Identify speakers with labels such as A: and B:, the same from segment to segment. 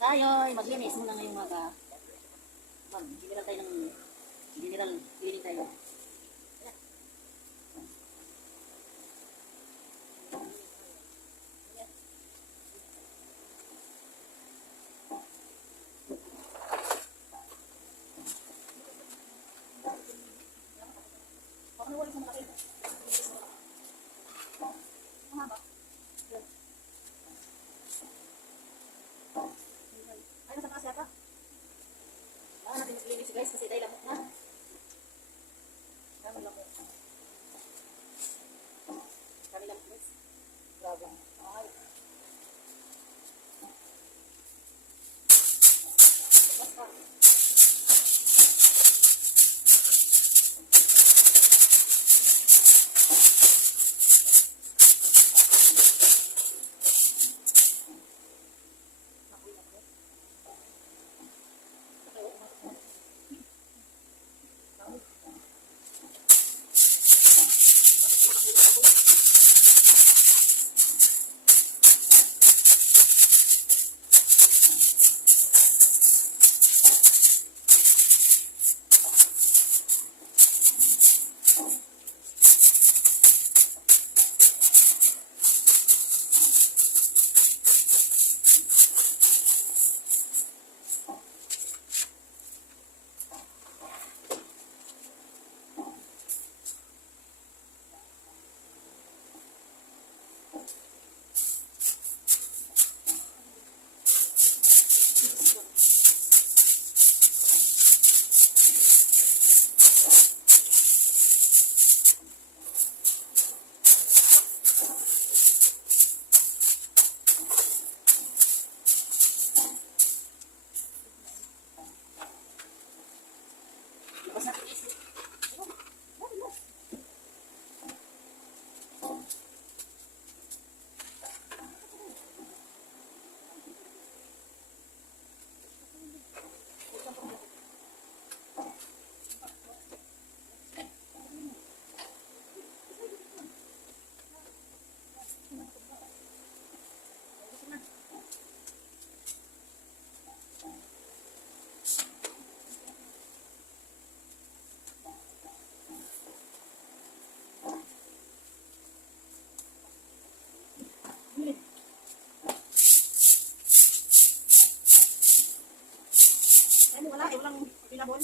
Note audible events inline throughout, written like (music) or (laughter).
A: Tayo, maglinis muna ngayong maga. Mag-general tayo ng general cleaning tayo. Ano wala sa malaki? Ano ba? Ay, nasa taas yata. Baka natin maglinis guys kasi tayo lamok na. Walang pinabon.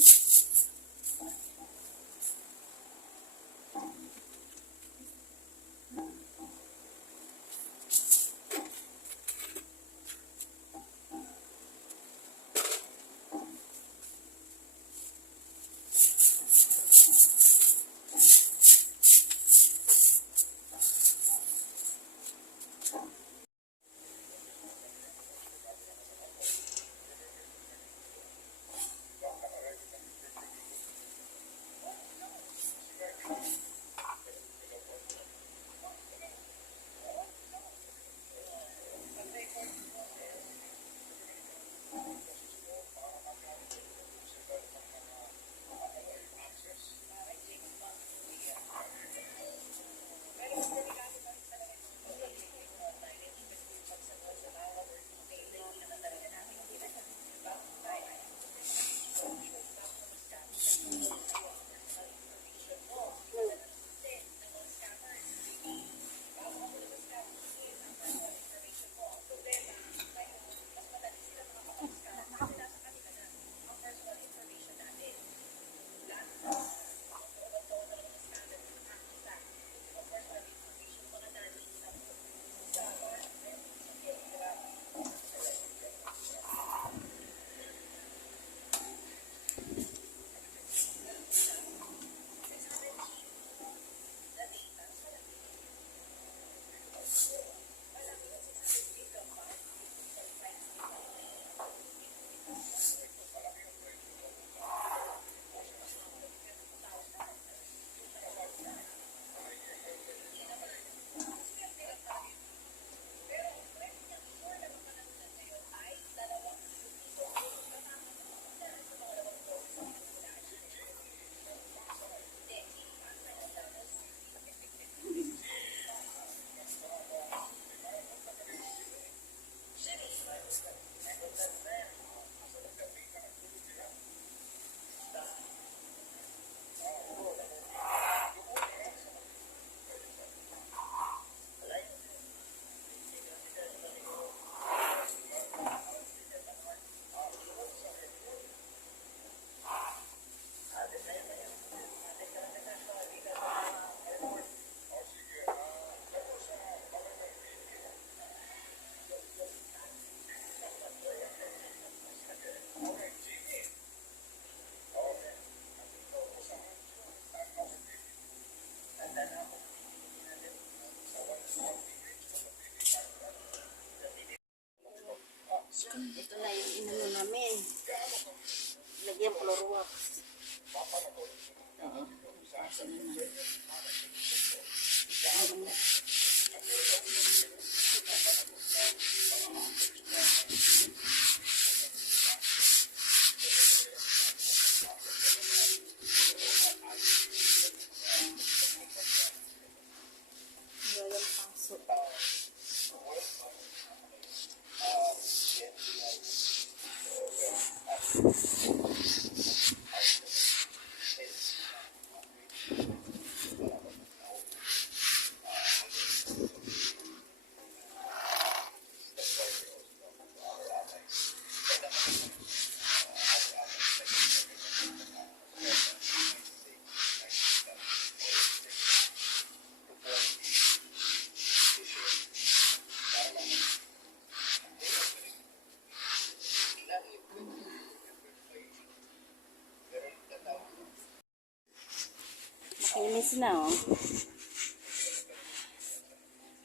A: Makinis na, oh.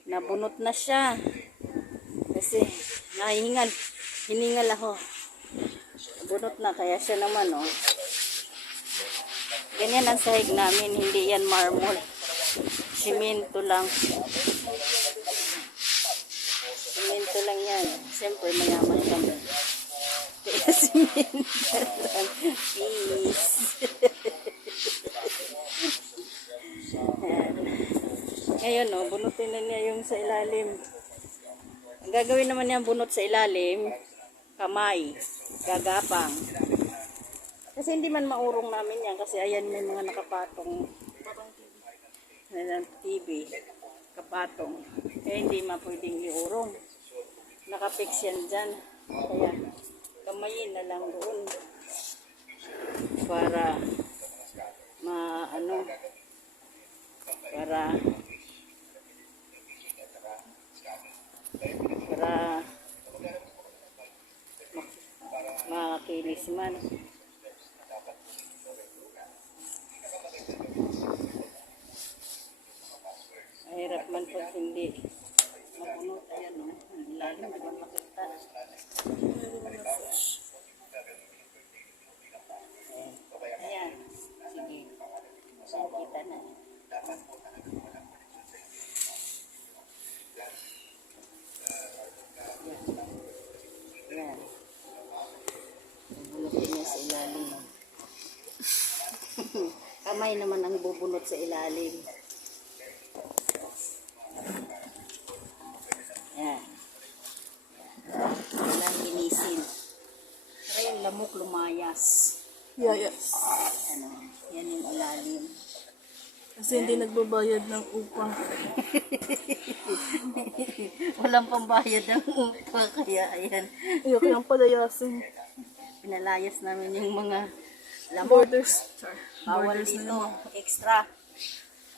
A: Nabunot na siya. Kasi, nahihingal. Hiningal ako. Nabunot na, kaya siya naman, oh. Ganyan ang sahig namin, hindi yan marmol. Simento lang. Simento lang yan. Siyempre, mayaman kami. Kaya (laughs) simento lang. Peace. (laughs) Ngayon, no, bunutin na niya yung sa ilalim. Ang gagawin naman niya bunot sa ilalim, kamay, gagapang. Kasi hindi man maurong namin yan kasi ayan may mga nakapatong na TV, kapatong. Kaya hindi ma pwedeng iurong. Nakapix yan dyan. Kaya kamayin na lang doon para ma ano para para mak- makinis man. Mahirap man pag hindi mapunot. Ayan o, ang lalim di ba makita. Ayan, sige. Nakita na. Yan. Bubunutin niya sa ilalim. Kamay naman ang bubunot sa ilalim. Yan. Kailangan linisin. Para yung lamok lumayas.
B: Yeah, yes.
A: Ano, yan yung ilalim.
B: Kasi hindi nagbabayad ng upa. (laughs)
A: Walang pambayad ng upa, kaya ayan.
B: Ayoko yung palayasin.
A: Pinalayas namin yung mga lamok.
B: Borders. Char.
A: Bawal
B: Borders na
A: dito, extra.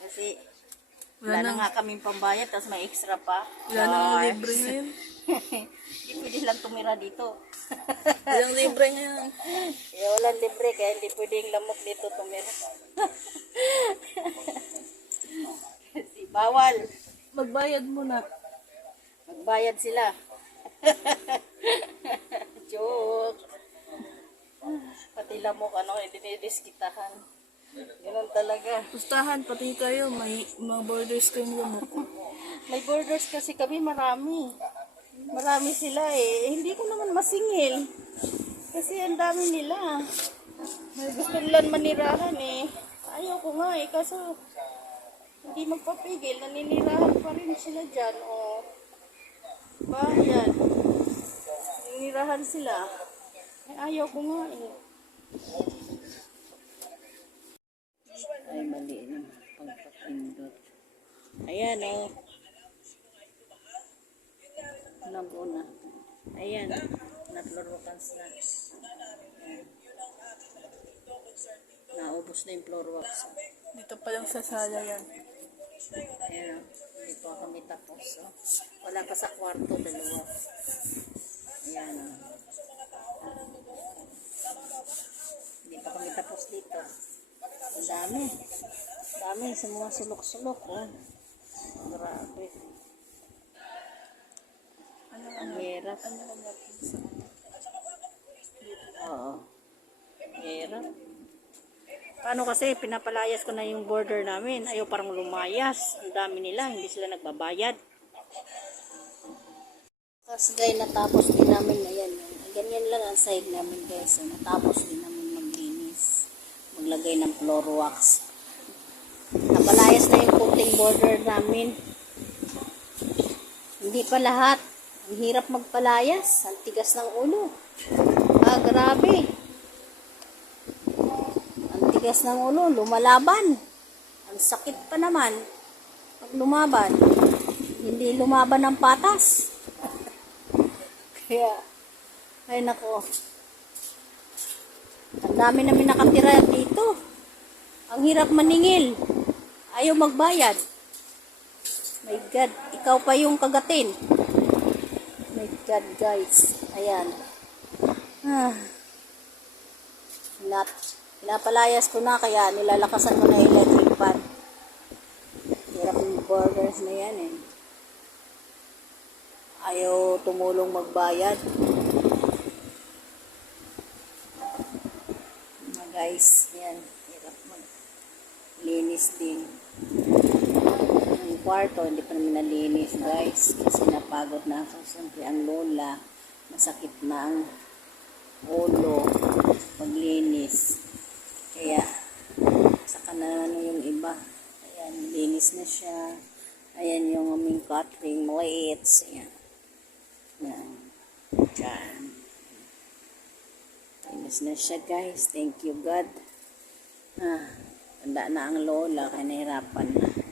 A: Kasi
B: Wala
A: wala na nga kaming pambayad, tapos may extra pa.
B: Wala nang
A: Ay,
B: libre ngayon. (laughs)
A: Hindi pwede lang tumira dito. (laughs)
B: Walang libre ngayon. (laughs)
A: Walang libre, kaya hindi pwedeng lamok dito tumira. Kasi bawal.
B: Magbayad muna.
A: Magbayad sila. Lamok, ano, eh, dinidiskitahan. Ganun talaga.
B: Pustahan, pati kayo. May mga borders kayong lamok. (laughs)
A: May borders kasi kami marami. Marami sila eh. Eh, Hindi ko naman masingil. Kasi ang dami nila. May gusto nilang manirahan eh. Ayaw ko nga eh. Kaso hindi magpapigil. Naninirahan pa rin sila dyan. O, bayan. Naninirahan sila. Eh, ayaw ko nga eh. Ay, mali na. Pagpapindot. Ayan oh. Nabuna. Ayan. Nag-fluorocans na. Ayan. Naubos na yung floor wax.
B: Dito pa lang sa sala yan.
A: Ayan. Hindi pa kami tapos. Oh. Wala pa sa kwarto, dalawa. Ayan. oh. Hindi pa kami tapos dito. Ang dami. Ang dami. Semua sulok-sulok. Oh. Grabe.
B: Ano,
A: ang hirap.
B: Ano, ano, Oo. Hirap.
A: Paano kasi pinapalayas ko na yung border namin. Ayaw parang lumayas. Ang dami nila. Hindi sila nagbabayad. Tapos guys, natapos din namin. Ayan. Ganyan lang ang side namin guys. Natapos din Maglagay ng floor wax. Napalayas na yung puting border namin. Hindi pa lahat. Ang hirap magpalayas. Ang tigas ng ulo. Ah, grabe. Ang tigas ng ulo. Lumalaban. Ang sakit pa naman. Pag lumaban. Hindi lumaban ng patas. (laughs) Kaya, ay nako. Ang dami namin nakatira dito. Ang hirap maningil. Ayaw magbayad. My God, ikaw pa yung kagatin. My God, guys. Ayan. Ah. Pinap pinapalayas ko na kaya nilalakasan ko na electric fan. Hirap yung borders na yan eh. Ayaw tumulong magbayad. Mga guys, yan. Hirap maglinis din. Ang kwarto, hindi pa namin nalinis guys. Kasi napagod na ako. Siyempre ang lola, masakit na ang ulo paglinis. Kaya, saka na ano yung iba. Ayan, linis na siya. Ayan yung aming catering maliits. Ayan. Yan. Diyan. Linis na siya guys. Thank you God. Ah, tanda na ang lola. Kaya nahirapan na.